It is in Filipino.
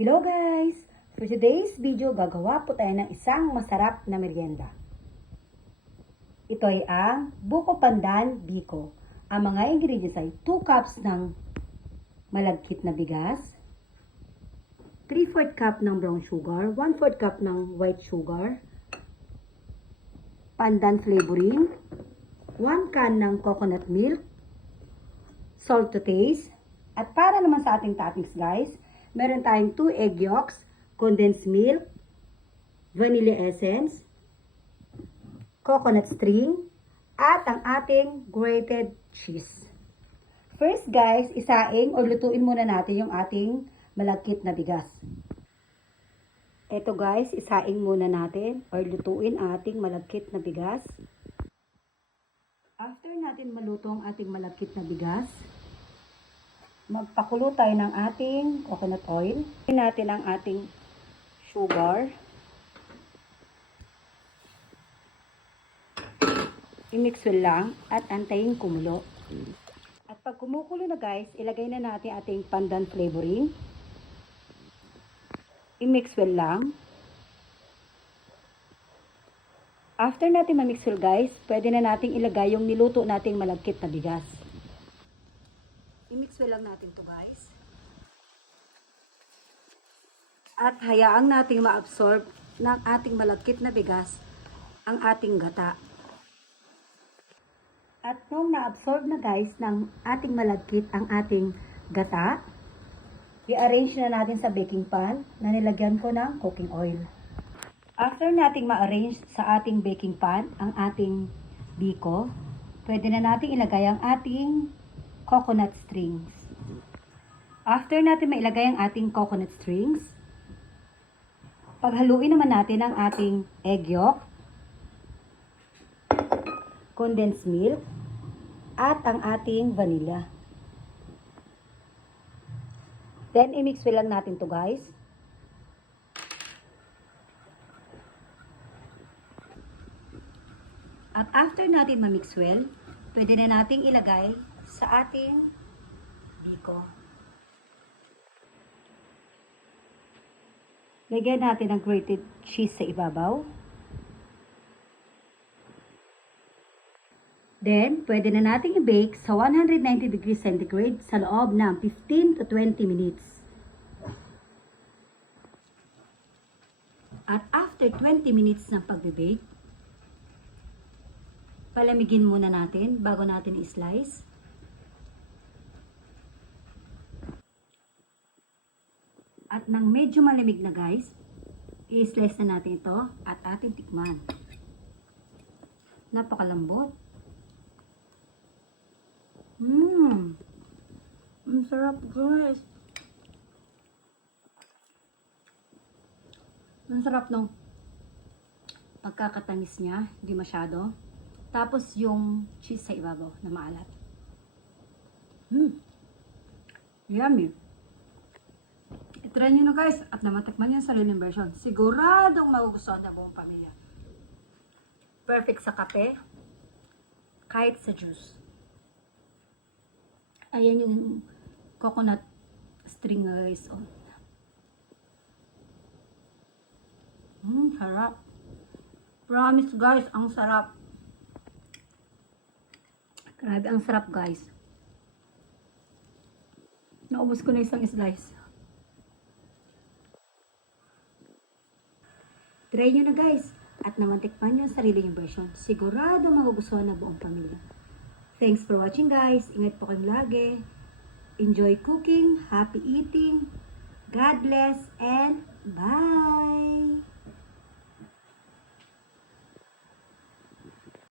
Hello guys! For today's video, gagawa po tayo ng isang masarap na merienda. Ito ay ang buko pandan biko. Ang mga ingredients ay 2 cups ng malagkit na bigas, 3/4 cup ng brown sugar, 1/4 cup ng white sugar, pandan flavoring, 1 can ng coconut milk, salt to taste, at para naman sa ating toppings guys, meron tayong 2 egg yolks, condensed milk, vanilla essence, coconut string, at ang ating grated cheese. First guys, isaing or lutuin muna natin yung ating malagkit na bigas. Ito guys, isaing muna natin or lutuin ating malagkit na bigas. After natin maluto ang ating malagkit na bigas, magpakulo tayo ng ating coconut oil. Piliin natin ang ating sugar. I-mix well lang at antayin kumulo. At pag kumukulo na guys, ilagay na natin ating pandan flavoring. I-mix well lang. After natin ma-mix well guys, pwede na nating ilagay yung niluto nating malagkit na bigas. I-mix well lang natin to guys. At hayaang nating ma-absorb ng ating malagkit na bigas ang ating gata. At nung na-absorb na guys ng ating malagkit ang ating gata, i-arrange na natin sa baking pan na nilagyan ko ng cooking oil. After nating ma-arrange sa ating baking pan ang ating biko, pwede na nating ilagay ang ating coconut strings. After natin mailagay ang ating coconut strings, paghaluin naman natin ang ating egg yolk, condensed milk, at ang ating vanilla. Then, i-mix well lang natin to guys. At after natin ma-mix well, pwede na nating ilagay sa ating biko. Lagyan natin ng grated cheese sa ibabaw. Then, pwede na nating i-bake sa 190 degrees centigrade sa loob ng 15 to 20 minutes. At after 20 minutes ng pagbe-bake, palamigin muna natin bago natin i-slice. At nang medyo malamig na guys, i-slice na natin ito at ating tikman. Napakalambot. Ang sarap guys. Ang sarap no. Pagkakatamis niya, hindi masyado. Tapos yung cheese sa ibabaw na maalat. Yummy. I-try nyo na guys at namatikman yung sariling version. Siguradong magugustuhan na buong pamilya. Perfect sa kape, kahit sa juice. Ayan yung coconut string guys. Oh. Sarap. Promise guys, ang sarap. Grabe, ang sarap guys. Naubos ko na isang slice. Try nyo na guys. At namantikman nyo ang sarili yung version. Sigurado magugustuhan na buong pamilya. Thanks for watching guys. Ingat po kayong lagi. Enjoy cooking. Happy eating. God bless and bye!